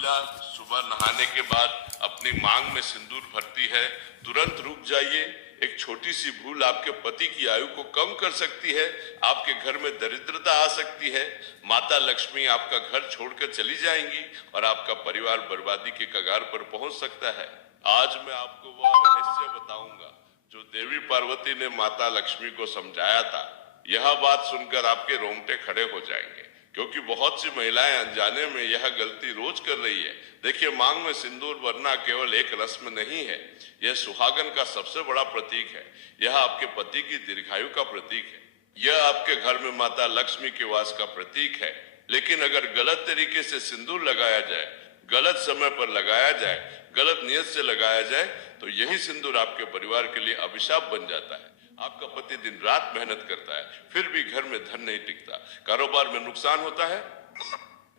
महिला सुबह नहाने के बाद अपनी मांग में सिंदूर भरती है, तुरंत रुक जाइए। एक छोटी सी भूल आपके पति की आयु को कम कर सकती है, आपके घर में दरिद्रता आ सकती है। माता लक्ष्मी आपका घर छोड़कर चली जाएंगी और आपका परिवार बर्बादी के कगार पर पहुंच सकता है। आज मैं आपको वह रहस्य बताऊंगा जो देवी पार्वती ने माता लक्ष्मी को समझाया था। यह बात सुनकर आपके रोंगटे खड़े हो जाएंगे, क्योंकि बहुत सी महिलाएं अनजाने में यह गलती रोज कर रही है। देखिए, मांग में सिंदूर भरना केवल एक रस्म नहीं है, यह सुहागन का सबसे बड़ा प्रतीक है। यह आपके पति की दीर्घायु का प्रतीक है। यह आपके घर में माता लक्ष्मी के वास का प्रतीक है। लेकिन अगर गलत तरीके से सिंदूर लगाया जाए, गलत समय पर लगाया जाए, गलत नियत से लगाया जाए, तो यही सिंदूर आपके परिवार के लिए अभिशाप बन जाता है। आपका पति दिन रात मेहनत करता है, फिर भी घर में धन नहीं टिकता, कारोबार में नुकसान होता है,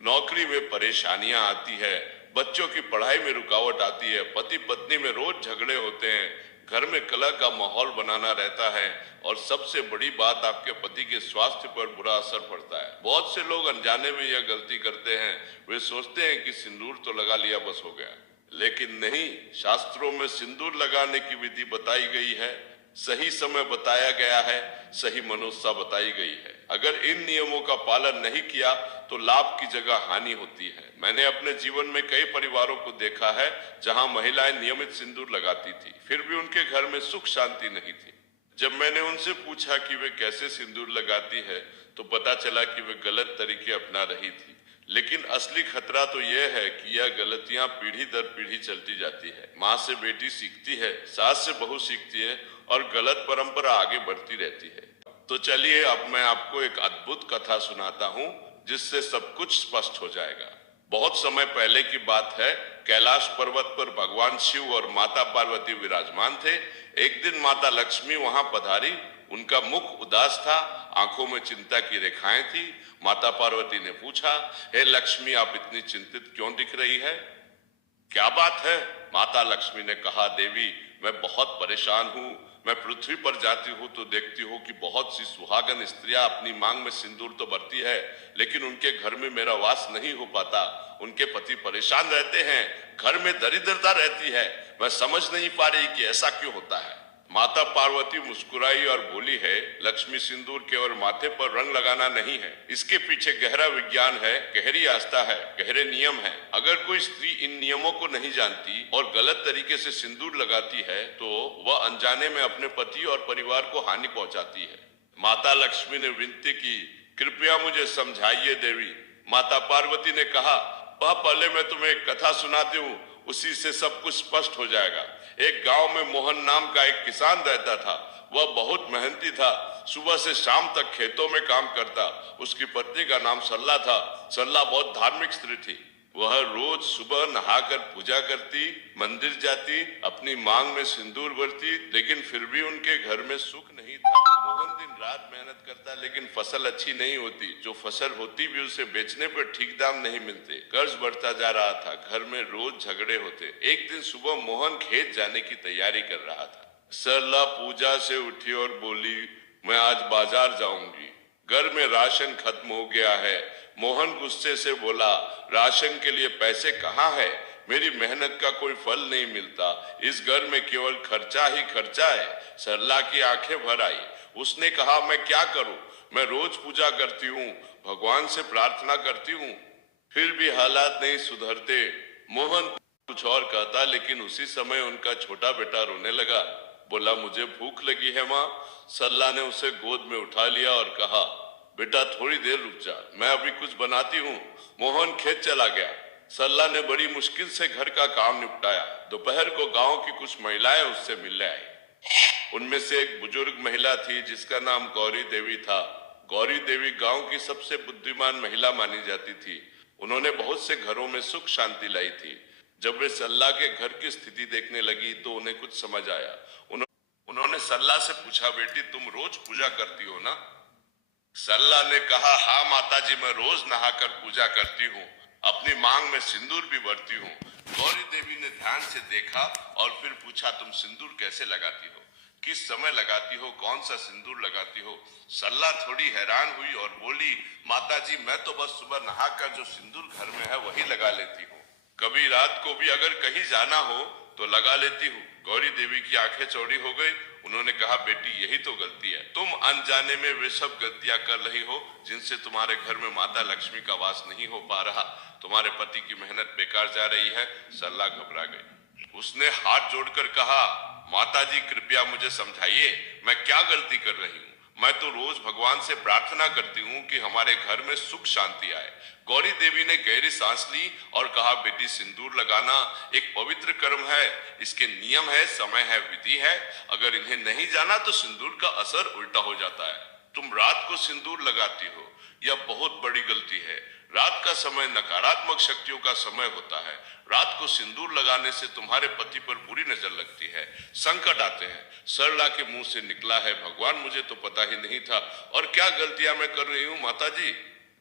नौकरी में परेशानियां आती है, बच्चों की पढ़ाई में रुकावट आती है, पति पत्नी में रोज झगड़े होते हैं, घर में कलह का माहौल बनाना रहता है, और सबसे बड़ी बात, आपके पति के स्वास्थ्य पर बुरा असर पड़ता है। बहुत से लोग अनजाने में यह गलती करते हैं। वे सोचते हैं कि सिंदूर तो लगा लिया, बस हो गया। लेकिन नहीं, शास्त्रों में सिंदूर लगाने की विधि बताई गई है, सही समय बताया गया है, सही मनोदशा बताई गई है। अगर इन नियमों का पालन नहीं किया तो लाभ की जगह हानि होती है। मैंने अपने जीवन में कई परिवारों को देखा है जहां महिलाएं नियमित सिंदूर लगाती थी, फिर भी उनके घर में सुख शांति नहीं थी। जब मैंने उनसे पूछा कि वे कैसे सिंदूर लगाती है, तो पता चला कि वे गलत तरीके अपना रही थी। लेकिन असली खतरा तो यह है कि यह गलतियां पीढ़ी दर पीढ़ी चलती जाती है। माँ से बेटी सीखती है, सास से बहू सीखती है, और गलत परंपरा आगे बढ़ती रहती है। तो चलिए, अब मैं आपको एक अद्भुत कथा सुनाता हूँ, जिससे सब कुछ स्पष्ट हो जाएगा। बहुत समय पहले की बात है। कैलाश पर्वत पर भगवान शिव और माता पार्वती विराजमान थे। एक दिन माता लक्ष्मी वहां पधारी। उनका मुख उदास था, आंखों में चिंता की रेखाएं थी। माता पार्वती ने पूछा, हे लक्ष्मी, आप इतनी चिंतित क्यों दिख रही है? क्या बात है? माता लक्ष्मी ने कहा, देवी, मैं बहुत परेशान हूँ। मैं पृथ्वी पर जाती हूँ तो देखती हूँ कि बहुत सी सुहागन स्त्रियां अपनी मांग में सिंदूर तो भरती है, लेकिन उनके घर में मेरा वास नहीं हो पाता। उनके पति परेशान रहते हैं, घर में दरिद्रता रहती है। मैं समझ नहीं पा रही कि ऐसा क्यों होता है। माता पार्वती मुस्कुराई और बोली, है लक्ष्मी, सिंदूर केवल माथे पर रंग लगाना नहीं है, इसके पीछे गहरा विज्ञान है, गहरी आस्था है, गहरे नियम है। अगर कोई स्त्री इन नियमों को नहीं जानती और गलत तरीके से सिंदूर लगाती है, तो वह अनजाने में अपने पति और परिवार को हानि पहुंचाती है। माता लक्ष्मी ने विनती की, कृपया मुझे समझाइए देवी। माता पार्वती ने कहा, वह पहले मैं तुम्हें एक कथा सुनाती हूँ, उसी से सब कुछ स्पष्ट हो जाएगा। एक गांव में मोहन नाम का एक किसान रहता था। वह बहुत मेहनती था, सुबह से शाम तक खेतों में काम करता। उसकी पत्नी का नाम सरला था। सरला बहुत धार्मिक स्त्री थी। वह रोज सुबह नहाकर पूजा करती, मंदिर जाती, अपनी मांग में सिंदूर भरती, लेकिन फिर भी उनके घर में सुख नहीं था। मोहन दिन रात मेहनत करता, लेकिन फसल अच्छी नहीं होती। जो फसल होती भी, उसे बेचने पर ठीक दाम नहीं मिलते। कर्ज बढ़ता जा रहा था, घर में रोज झगड़े होते। एक दिन सुबह मोहन खेत जाने की तैयारी कर रहा था। सरला पूजा से उठी और बोली, मैं आज बाजार जाऊंगी, घर में राशन खत्म हो गया है। मोहन गुस्से से बोला, राशन के लिए पैसे कहाँ है? मेरी मेहनत का कोई फल नहीं मिलता, इस घर में केवल खर्चा ही खर्चा है। सरला की आंखें भर आई। उसने कहा, मैं क्या करूं? मैं रोज पूजा करती हूँ, भगवान से प्रार्थना करती हूँ, फिर भी हालात नहीं सुधरते। मोहन कुछ और कहता, लेकिन उसी समय उनका छोटा बेटा रोने लगा। बोला, मुझे भूख लगी है माँ। सरला ने उसे गोद में उठा लिया और कहा, बेटा थोड़ी देर रुक जा, मैं अभी कुछ बनाती हूँ। मोहन खेत चला गया। सरला ने बड़ी मुश्किल से घर का काम निपटाया। दोपहर को गांव की कुछ महिलाएं उससे मिलने आई। उनमें से एक बुजुर्ग महिला थी जिसका नाम गौरी देवी था। गौरी देवी गांव की सबसे बुद्धिमान महिला मानी जाती थी। उन्होंने बहुत से घरों में सुख शांति लाई थी। जब वे सरला के घर की स्थिति देखने लगी तो उन्हें कुछ समझ आया। उन्होंने सरला से पूछा, बेटी तुम रोज पूजा करती हो ना? सरला ने कहा, हाँ माताजी, मैं रोज नहाकर पूजा करती हूँ, अपनी मांग में सिंदूर भी भरती हूँ। गौरी देवी ने ध्यान से देखा और फिर पूछा, तुम सिंदूर कैसे लगाती हो? किस समय लगाती हो? कौन सा सिंदूर लगाती हो? सरला थोड़ी हैरान हुई और बोली, माताजी, मैं तो बस सुबह नहाकर जो सिंदूर घर में है वही लगा लेती हूँ। कभी रात को भी अगर कहीं जाना हो तो लगा लेती हूँ। गौरी देवी की आंखें चौड़ी हो गई। उन्होंने कहा, बेटी यही तो गलती है, तुम अनजाने में वे सब गलतियां कर रही हो जिनसे तुम्हारे घर में माता लक्ष्मी का वास नहीं हो पा रहा। तुम्हारे पति की मेहनत बेकार जा रही है। सरला घबरा गई। उसने हाथ जोड़कर कहा, माता जी कृपया मुझे समझाइए, मैं क्या गलती कर रही हूँ? मैं तो रोज भगवान से प्रार्थना करती हूँ कि हमारे घर में सुख शांति आए। गौरी देवी ने गहरी सांस ली और कहा, बेटी सिंदूर लगाना एक पवित्र कर्म है, इसके नियम है, समय है, विधि है। अगर इन्हें नहीं जाना तो सिंदूर का असर उल्टा हो जाता है। तुम रात को सिंदूर लगाती हो, यह बहुत बड़ी गलती है। रात का समय नकारात्मक शक्तियों का समय होता है। रात को सिंदूर लगाने से तुम्हारे पति पर बुरी नजर लगती है, संकट आते हैं। सरला के मुंह से निकला है, भगवान मुझे तो पता ही नहीं था, और क्या गलतियां मैं कर रही हूँ माता जी।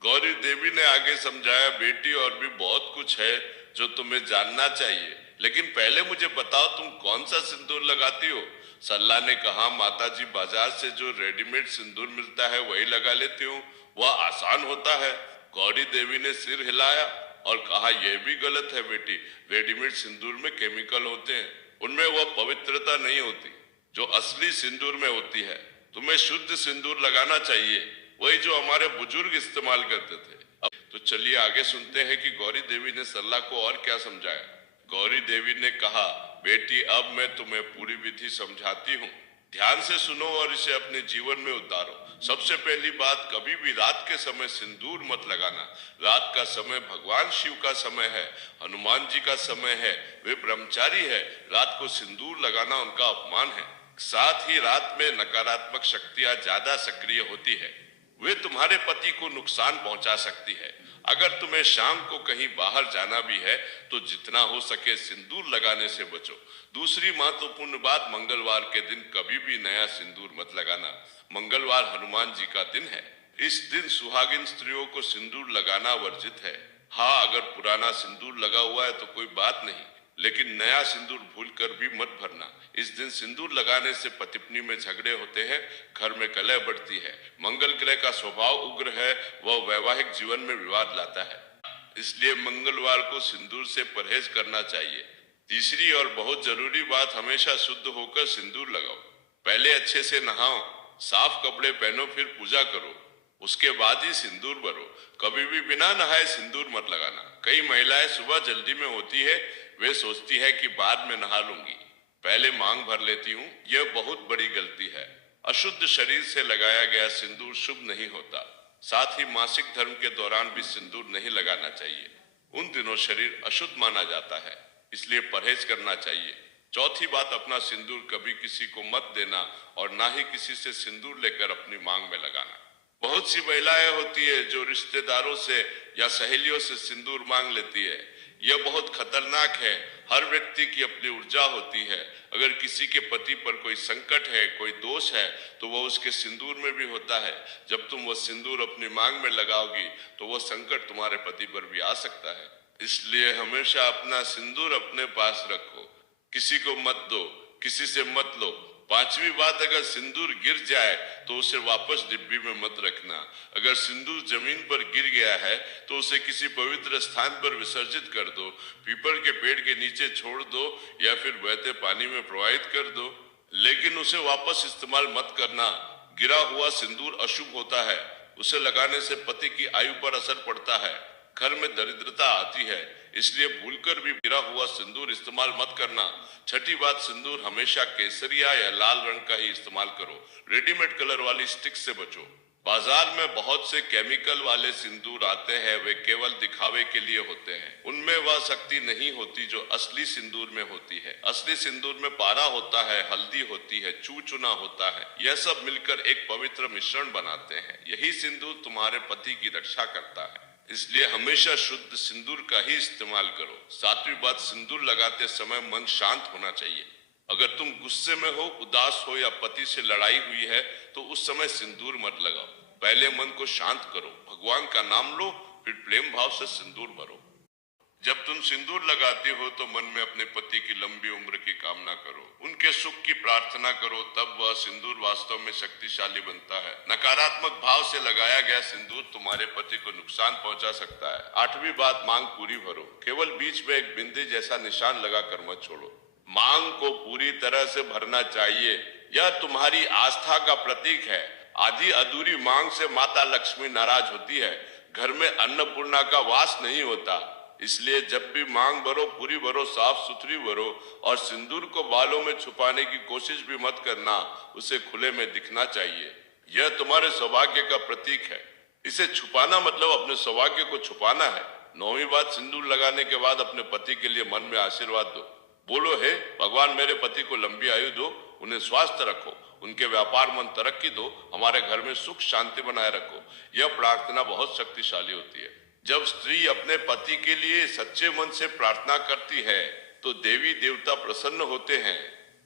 गौरी देवी ने आगे समझाया, बेटी और भी बहुत कुछ है जो तुम्हें जानना चाहिए, लेकिन पहले मुझे बताओ तुम कौन सा सिंदूर लगाती हो। सरला ने कहा, माता जी बाजार से जो रेडीमेड सिंदूर मिलता है वही लगा लेती हूँ, वह आसान होता है। गौरी देवी ने सिर हिलाया और कहा, यह भी गलत है बेटी, रेडीमेड सिंदूर में केमिकल होते हैं, उनमें वह पवित्रता नहीं होती जो असली सिंदूर में होती है। तुम्हें शुद्ध सिंदूर लगाना चाहिए, वही जो हमारे बुजुर्ग इस्तेमाल करते थे। अब तो चलिए आगे सुनते हैं कि गौरी देवी ने सरला को और क्या समझाया। गौरी देवी ने कहा, बेटी अब मैं तुम्हें पूरी विधि समझाती हूँ, ध्यान से सुनो और इसे अपने जीवन में उतारो। सबसे पहली बात, कभी भी रात के समय सिंदूर मत लगाना। रात का समय भगवान शिव का समय है, हनुमान जी का समय है, वे ब्रह्मचारी है। रात को सिंदूर लगाना उनका अपमान है। साथ ही रात में नकारात्मक शक्तियां ज्यादा सक्रिय होती है, वे तुम्हारे पति को नुकसान पहुंचा सकती है। अगर तुम्हें शाम को कहीं बाहर जाना भी है तो जितना हो सके सिंदूर लगाने से बचो। दूसरी महत्वपूर्ण बात, मंगलवार के दिन कभी भी नया सिंदूर मत लगाना। मंगलवार हनुमान जी का दिन है। इस दिन सुहागिन स्त्रियों को सिंदूर लगाना वर्जित है। हाँ, अगर पुराना सिंदूर लगा हुआ है तो कोई बात नहीं, लेकिन नया सिंदूर भूलकर भी मत भरना। इस दिन सिंदूर लगाने से पति पत्नी में झगड़े होते हैं, घर में कलह बढ़ती है। मंगल ग्रह का स्वभाव उग्र है, वह वैवाहिक जीवन में विवाद लाता है, इसलिए मंगलवार को सिंदूर से परहेज करना चाहिए। तीसरी और बहुत जरूरी बात, हमेशा शुद्ध होकर सिंदूर लगाओ। पहले अच्छे से नहाओ, साफ कपड़े पहनो, फिर पूजा करो, उसके बाद ही सिंदूर भरो। कभी भी बिना नहाए सिंदूर मत लगाना। कई महिलाएं सुबह जल्दी में होती है, वे सोचती है कि बाद में नहा लूंगी, पहले मांग भर लेती हूँ। यह बहुत बड़ी गलती है। अशुद्ध शरीर से लगाया गया सिंदूर शुभ नहीं होता। साथ ही मासिक धर्म के दौरान भी सिंदूर नहीं लगाना चाहिए, उन दिनों शरीर अशुद्ध माना जाता है, इसलिए परहेज करना चाहिए। चौथी बात, अपना सिंदूर कभी किसी को मत देना और ना ही किसी से सिंदूर लेकर अपनी मांग में लगाना। बहुत सी महिलाएं होती है जो रिश्तेदारों से या सहेलियों से सिंदूर मांग लेती है, यह बहुत खतरनाक है। हर व्यक्ति की अपनी ऊर्जा होती है। अगर किसी के पति पर कोई संकट है, कोई दोष है, तो वह उसके सिंदूर में भी होता है। जब तुम वह सिंदूर अपनी मांग में लगाओगी तो वह संकट तुम्हारे पति पर भी आ सकता है। इसलिए हमेशा अपना सिंदूर अपने पास रखो, किसी को मत दो, किसी से मत लो। पांचवी बात, अगर सिंदूर गिर जाए तो उसे वापस डिब्बी में मत रखना। अगर सिंदूर जमीन पर गिर गया है तो उसे किसी पवित्र स्थान पर विसर्जित कर दो, पीपल के पेड़ के नीचे छोड़ दो या फिर बहते पानी में प्रवाहित कर दो, लेकिन उसे वापस इस्तेमाल मत करना। गिरा हुआ सिंदूर अशुभ होता है, उसे लगाने से पति की आयु पर असर पड़ता है, घर में दरिद्रता आती है, इसलिए भूलकर भी गिरा हुआ सिंदूर इस्तेमाल मत करना। छठी बात, सिंदूर हमेशा केसरिया या लाल रंग का ही इस्तेमाल करो, रेडीमेड कलर वाली स्टिक से बचो। बाजार में बहुत से केमिकल वाले सिंदूर आते हैं, वे केवल दिखावे के लिए होते हैं, उनमें वह शक्ति नहीं होती जो असली सिंदूर में होती है। असली सिंदूर में पारा होता है, हल्दी होती है, चूना होता है, यह सब मिलकर एक पवित्र मिश्रण बनाते हैं। यही सिंदूर तुम्हारे पति की रक्षा करता है, इसलिए हमेशा शुद्ध सिंदूर का ही इस्तेमाल करो। सातवीं बात, सिंदूर लगाते समय मन शांत होना चाहिए। अगर तुम गुस्से में हो, उदास हो या पति से लड़ाई हुई है तो उस समय सिंदूर मत लगाओ। पहले मन को शांत करो, भगवान का नाम लो, फिर प्रेम भाव से सिंदूर भरो। जब तुम सिंदूर लगाते हो तो मन में अपने पति की लंबी उम्र की कामना करो, उनके सुख की प्रार्थना करो, तब वह सिंदूर वास्तव में शक्तिशाली बनता है। नकारात्मक भाव से लगाया गया सिंदूर तुम्हारे पति को नुकसान पहुंचा सकता है। आठवीं बात, मांग पूरी भरो, केवल बीच में एक बिंदी जैसा निशान लगाकर मत छोड़ो। मांग को पूरी तरह से भरना चाहिए, यह तुम्हारी आस्था का प्रतीक है। आधी अधूरी मांग से माता लक्ष्मी नाराज होती है, घर में अन्नपूर्णा का वास नहीं होता। इसलिए जब भी मांग भरो, पूरी भरो, साफ सुथरी भरो, और सिंदूर को बालों में छुपाने की कोशिश भी मत करना, उसे खुले में दिखना चाहिए। यह तुम्हारे सौभाग्य का प्रतीक है। इसे छुपाना मतलब अपने सौभाग्य को छुपाना है। नौवीं बात, सिंदूर लगाने के बाद अपने पति के लिए मन में आशीर्वाद दो। बोलो, हे भगवान, मेरे पति को लंबी आयु दो, उन्हें स्वास्थ्य रखो, उनके व्यापार में तरक्की दो, हमारे घर में सुख शांति बनाए रखो। यह प्रार्थना बहुत शक्तिशाली होती है। जब स्त्री अपने पति के लिए सच्चे मन से प्रार्थना करती है तो देवी देवता प्रसन्न होते हैं,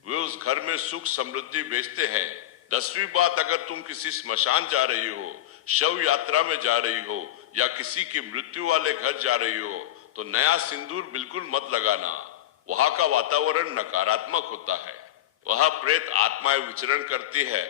वे उस घर में सुख समृद्धि भेजते हैं। 10वीं बात, अगर तुम किसी स्मशान जा रही हो, शव यात्रा में जा रही हो, या किसी की मृत्यु वाले घर जा रही हो, तो नया सिंदूर बिल्कुल मत लगाना। वहां का वातावरण नकारात्मक होता है, वहां प्रेत आत्माएं विचरण करती है।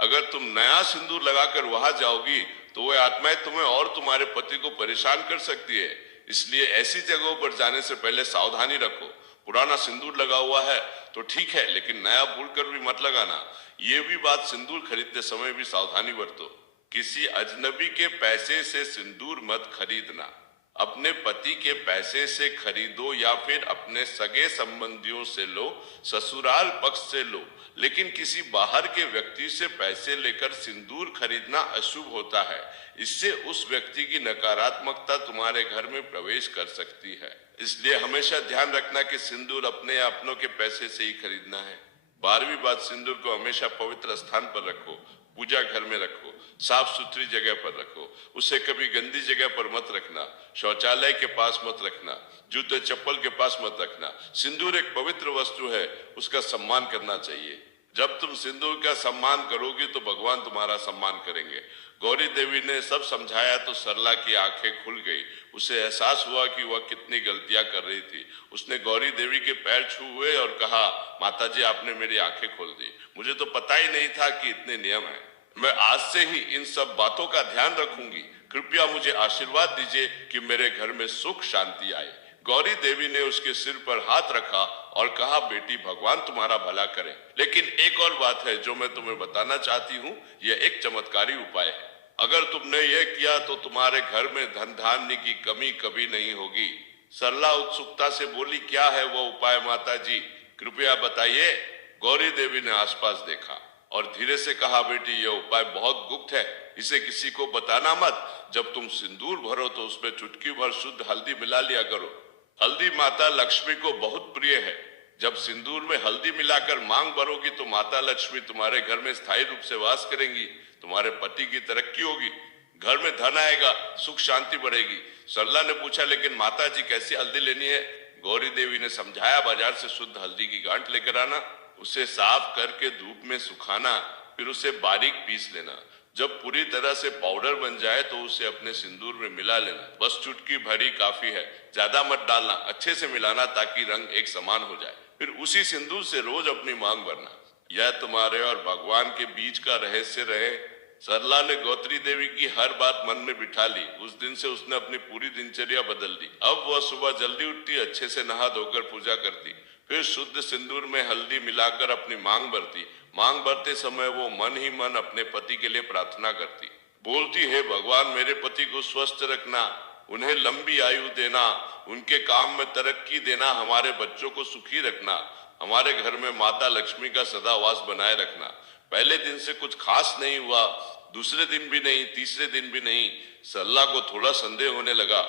अगर तुम नया सिंदूर लगाकर वहां जाओगी तो वह आत्माएं तुम्हें और तुम्हारे पति को परेशान कर सकती है। इसलिए ऐसी जगहों पर जाने से पहले सावधानी रखो। पुराना सिंदूर लगा हुआ है तो ठीक है, लेकिन नया भूलकर भी मत लगाना। ये भी बात, सिंदूर खरीदते समय भी सावधानी बरतो। किसी अजनबी के पैसे से सिंदूर मत खरीदना। अपने पति के पैसे से खरीदो या फिर अपने सगे संबंधियों से लो, ससुराल पक्ष से लो, लेकिन किसी बाहर के व्यक्ति से पैसे लेकर सिंदूर खरीदना अशुभ होता है। इससे उस व्यक्ति की नकारात्मकता तुम्हारे घर में प्रवेश कर सकती है। इसलिए हमेशा ध्यान रखना कि सिंदूर अपने या अपनों के पैसे से ही खरीदना है। 12वीं बात, सिंदूर को हमेशा पवित्र स्थान पर रखो, पूजा घर में रखो, साफ सुथरी जगह पर रखो। उसे कभी गंदी जगह पर मत रखना, शौचालय के पास मत रखना, जूते चप्पल के पास मत रखना। सिंदूर एक पवित्र वस्तु है, उसका सम्मान करना चाहिए। जब तुम सिंदूर का सम्मान करोगी तो भगवान तुम्हारा सम्मान करेंगे। गौरी देवी ने सब समझाया तो सरला की आंखें खुल गई। उसे एहसास हुआ कि वह कितनी गलतियां कर रही थी। उसने गौरी देवी के पैर छुए और कहा, माताजी, आपने मेरी आंखें खोल दी। मुझे तो पता ही नहीं था कि इतने नियम हैं। मैं आज से ही इन सब बातों का ध्यान रखूंगी। कृपया मुझे आशीर्वाद दीजिए कि मेरे घर में सुख शांति आए। गौरी देवी ने उसके सिर पर हाथ रखा और कहा, बेटी, भगवान तुम्हारा भला करे। लेकिन एक और बात है जो मैं तुम्हें बताना चाहती हूँ। यह एक चमत्कारी उपाय है। अगर तुमने यह किया तो तुम्हारे घर में धन धान्य की कमी कभी नहीं होगी। सरला उत्सुकता से बोली, क्या है वो उपाय माताजी, कृपया बताइए। गौरी देवी ने आसपास देखा और धीरे से कहा, बेटी, यह उपाय बहुत गुप्त है, इसे किसी को बताना मत। जब तुम सिंदूर भरो तो उसमें चुटकी भर शुद्ध हल्दी मिला लिया करो। हल्दी माता लक्ष्मी को बहुत प्रिय है। जब सिंदूर में हल्दी मिलाकर मांग भरोगी तो माता लक्ष्मी तुम्हारे घर में स्थायी रूप से वास करेंगी। तुम्हारे पति की तरक्की होगी, घर में धन आएगा, सुख शांति बढ़ेगी। सरला ने पूछा, लेकिन माताजी, कैसी हल्दी लेनी है? गौरी देवी ने समझाया, बाजार से शुद्ध हल्दी की गांठ लेकर आना, उसे साफ करके धूप में सुखाना, फिर उसे बारीक पीस लेना। जब पूरी तरह से पाउडर बन जाए तो उसे अपने सिंदूर में मिला लेना। बस चुटकी भरी काफी है, ज्यादा मत डालना, अच्छे से मिलाना ताकि रंग एक समान हो जाए। फिर उसी सिंदूर से रोज अपनी मांग भरना। यह तुम्हारे और भगवान के बीच का रहस्य रहे। सरला ने गौत्री देवी की हर बात मन में बिठा ली। उस दिन से उसने अपनी पूरी दिनचर्या बदल दी। अब वह सुबह जल्दी उठती, अच्छे से नहा धोकर पूजा करती, फिर शुद्ध सिंदूर में हल्दी मिलाकर अपनी मांग भरती। मांग भरते समय वो मन ही मन अपने पति के लिए प्रार्थना करती, बोलती, हे भगवान, मेरे पति को स्वस्थ रखना, उन्हें लंबी आयु देना, उनके काम में तरक्की देना, हमारे बच्चों को सुखी रखना, हमारे घर में माता लक्ष्मी का सदावास बनाए रखना। पहले दिन से कुछ खास नहीं हुआ, दूसरे दिन भी नहीं, तीसरे दिन भी नहीं। सरला को थोड़ा संदेह होने लगा।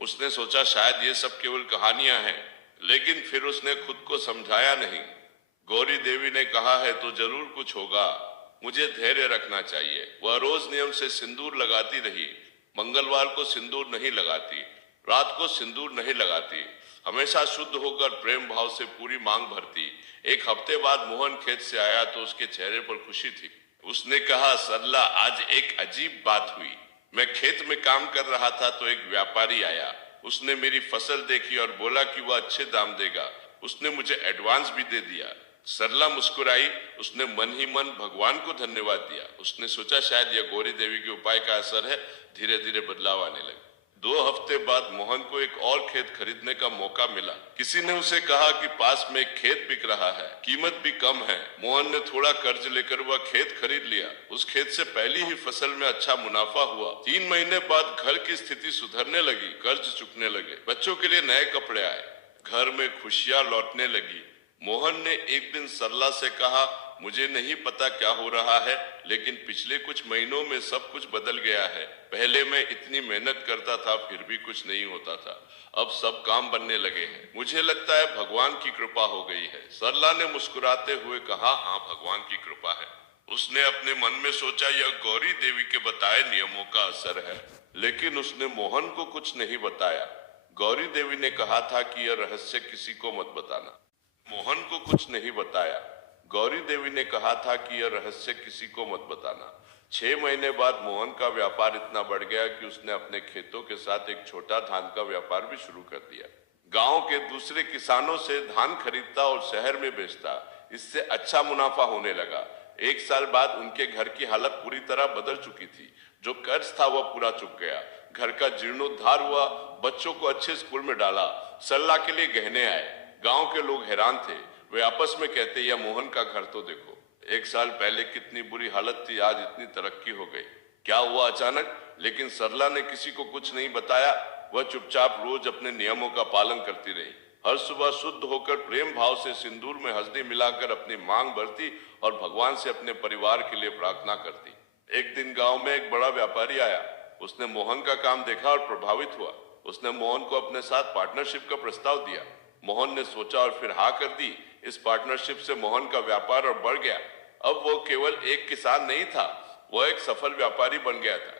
उसने सोचा शायद ये सब केवल कहानियां हैं, लेकिन फिर उसने खुद को समझाया नहीं। गौरी देवी ने कहा है तो जरूर कुछ होगा, मुझे धैर्य रखना चाहिए। वह रोज नियम से सिंदूर लगाती रही। मंगलवार को सिंदूर नहीं लगाती, रात को सिंदूर नहीं लगाती, हमेशा शुद्ध होकर प्रेम भाव से पूरी मांग भरती। एक हफ्ते बाद मोहन खेत से आया तो उसके चेहरे पर खुशी थी। उसने कहा, सरला, आज एक अजीब बात हुई। मैं खेत में काम कर रहा था तो एक व्यापारी आया। उसने मेरी फसल देखी और बोला कि वह अच्छे दाम देगा। उसने मुझे एडवांस भी दे दिया। सरला मुस्कुराई। उसने मन ही मन भगवान को धन्यवाद दिया। उसने सोचा शायद यह गौरी देवी के उपाय का असर है। धीरे धीरे बदलाव आने लगा। 2 हफ्ते बाद मोहन को एक और खेत खरीदने का मौका मिला। किसी ने उसे कहा कि पास में एक खेत बिक रहा है, कीमत भी कम है। मोहन ने थोड़ा कर्ज लेकर वह खेत खरीद लिया। उस खेत से पहली ही फसल में अच्छा मुनाफा हुआ। 3 महीने बाद घर की स्थिति सुधरने लगी, कर्ज चुकने लगे, बच्चों के लिए नए कपड़े आए, घर में खुशियां लौटने लगी। मोहन ने एक दिन सरला से कहा, मुझे नहीं पता क्या हो रहा है, लेकिन पिछले कुछ महीनों में सब कुछ बदल गया है। पहले मैं इतनी मेहनत करता था, फिर भी कुछ नहीं होता था। अब सब काम बनने लगे हैं। मुझे लगता है भगवान की कृपा हो गई है। सरला ने मुस्कुराते हुए कहा, हाँ, भगवान की कृपा है। उसने अपने मन में सोचा, यह गौरी देवी के बताए नियमों का असर है। लेकिन उसने मोहन को कुछ नहीं बताया। गौरी देवी ने कहा था कि यह रहस्य किसी को मत बताना। मोहन को कुछ नहीं बताया। गौरी देवी ने कहा था कि यह रहस्य किसी को मत बताना। 6 महीने बाद मोहन का व्यापार इतना बढ़ गया कि उसने अपने खेतों के साथ एक छोटा धान का व्यापार भी शुरू कर दिया। गांव के दूसरे किसानों से धान खरीदता और शहर में बेचता। इससे अच्छा मुनाफा होने लगा। 1 साल बाद उनके घर की हालत पूरी तरह बदल चुकी थी। जो कर्ज था वह पूरा चुक गया। घर का जीर्णोद्धार हुआ। बच्चों को अच्छे स्कूल में डाला। सरला के लिए गहने आए। गांव के लोग हैरान थे। वे आपस में कहते, यह मोहन का घर तो देखो। 1 साल पहले कितनी बुरी हालत थी, आज इतनी तरक्की हो गई। क्या हुआ अचानक? लेकिन सरला ने किसी को कुछ नहीं बताया। वह चुपचाप रोज अपने नियमों का पालन करती रही। हर सुबह शुद्ध होकर प्रेम भाव से सिंदूर में हल्दी मिलाकर अपनी मांग भरती और भगवान से अपने परिवार के लिए प्रार्थना करती। एक दिन गांव में एक बड़ा व्यापारी आया। उसने मोहन का काम देखा और प्रभावित हुआ। उसने मोहन को अपने साथ पार्टनरशिप का प्रस्ताव दिया। मोहन ने सोचा और फिर हाँ कर दी। इस पार्टनरशिप से मोहन का व्यापार और बढ़ गया। अब वो केवल एक किसान नहीं था, वो एक सफल व्यापारी बन गया था।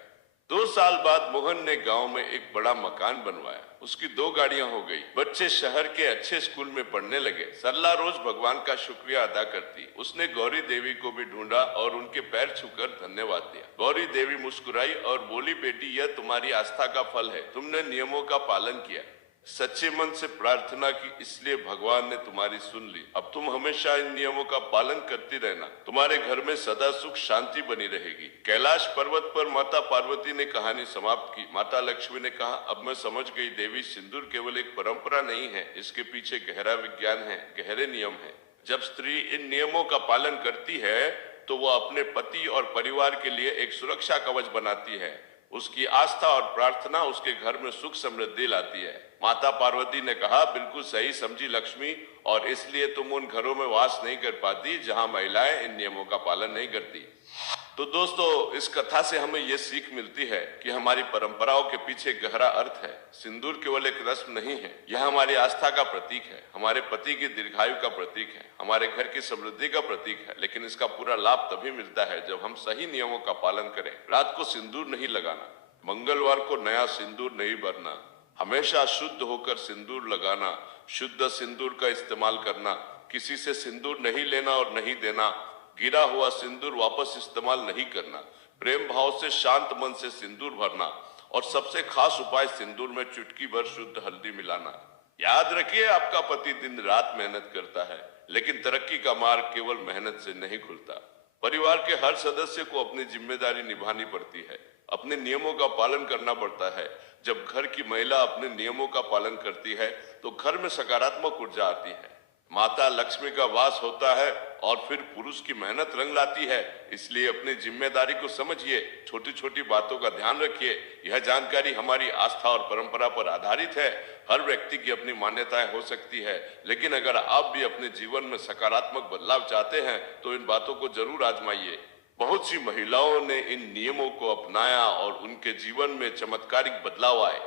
2 साल बाद मोहन ने गांव में एक बड़ा मकान बनवाया। उसकी 2 गाड़ियां हो गई। बच्चे शहर के अच्छे स्कूल में पढ़ने लगे। सरला रोज भगवान का शुक्रिया अदा करती। उसने गौरी देवी को भी ढूंढा और उनके पैर छूकर धन्यवाद दिया। गौरी देवी मुस्कुराई और बोली, बेटी, यह तुम्हारी आस्था का फल है। तुमने नियमों का पालन किया, सच्चे मन से प्रार्थना की, इसलिए भगवान ने तुम्हारी सुन ली। अब तुम हमेशा इन नियमों का पालन करती रहना। तुम्हारे घर में सदा सुख शांति बनी रहेगी। कैलाश पर्वत पर माता पार्वती ने कहानी समाप्त की। माता लक्ष्मी ने कहा, अब मैं समझ गई देवी, सिंदूर केवल एक परंपरा नहीं है, इसके पीछे गहरा विज्ञान है, गहरे नियम है। जब स्त्री इन नियमों का पालन करती है तो वह अपने पति और परिवार के लिए एक सुरक्षा कवच बनाती है। उसकी आस्था और प्रार्थना उसके घर में सुख समृद्धि लाती है। माता पार्वती ने कहा, बिल्कुल सही समझी लक्ष्मी, और इसलिए तुम उन घरों में वास नहीं कर पाती जहां महिलाएं इन नियमों का पालन नहीं करती। तो दोस्तों, इस कथा से हमें यह सीख मिलती है कि हमारी परंपराओं के पीछे गहरा अर्थ है। सिंदूर केवल एक रस्म नहीं है, यह हमारी आस्था का प्रतीक है, हमारे पति की दीर्घायु का प्रतीक है, हमारे घर की समृद्धि का प्रतीक है। लेकिन इसका पूरा लाभ तभी मिलता है जब हम सही नियमों का पालन करें। रात को सिंदूर नहीं लगाना, मंगलवार को नया सिंदूर नहीं भरना, हमेशा शुद्ध होकर सिंदूर लगाना, शुद्ध सिंदूर का इस्तेमाल करना, किसी से सिंदूर नहीं लेना और नहीं देना, गिरा हुआ सिंदूर वापस इस्तेमाल नहीं करना, प्रेम भाव से शांत मन से सिंदूर भरना, और सबसे खास उपाय सिंदूर में चुटकी भर शुद्ध हल्दी मिलाना। याद रखिए, आपका पति दिन रात मेहनत करता है, लेकिन तरक्की का मार्ग केवल मेहनत से नहीं खुलता। परिवार के हर सदस्य को अपनी जिम्मेदारी निभानी पड़ती है, अपने नियमों का पालन करना पड़ता है। जब घर की महिला अपने नियमों का पालन करती है तो घर में सकारात्मक ऊर्जा आती है, माता लक्ष्मी का वास होता है और फिर पुरुष की मेहनत रंग लाती है। इसलिए अपनी जिम्मेदारी को समझिए, छोटी छोटी बातों का ध्यान रखिए। यह जानकारी हमारी आस्था और परंपरा पर आधारित है। हर व्यक्ति की अपनी मान्यताएं हो सकती है, लेकिन अगर आप भी अपने जीवन में सकारात्मक बदलाव चाहते हैं तो इन बातों को जरूर आजमाइए। बहुत सी महिलाओं ने इन नियमों को अपनाया और उनके जीवन में चमत्कारिक बदलाव आए।